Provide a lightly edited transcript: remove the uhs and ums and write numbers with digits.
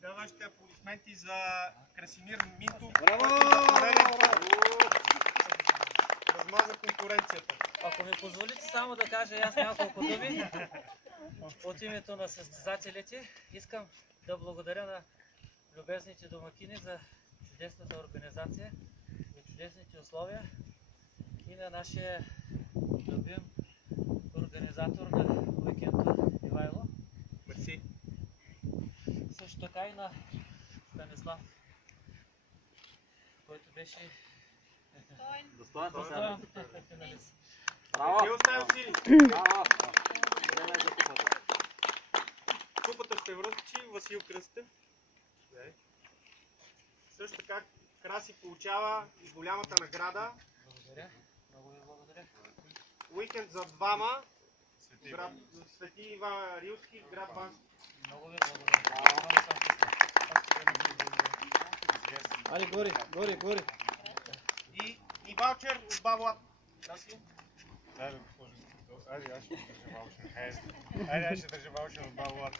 Сега вашите аплодисменти за Красимир Минтов, Браво! размаза конкуренцията. Ако ми позволите само да кажа аз няколко думи от името на състезателите, искам да благодаря на любезните домакини за чудесната организация и чудесните условия и на нашия любим организатор на уикенда Ивайло. Мерси. Също така и на Станислав, който беше Достоен достоен състезател. финалист. Браво! Не оставя сили. Браво! Време е за купата. Купата ще връчи Васил Кръстев. Също така Краси получава и голямата награда. Благодаря. Много ви благодаря. Уикенд за двама. Свети Иван Рилски, град Бански. Много ви благодаря. Много съм щастлив. Али, горе! И ваучер от Баблат. Краси. Айде, госпожо. Айде, аз ще държа ваучер. Айде, аз ще държа ваучер от Баблат.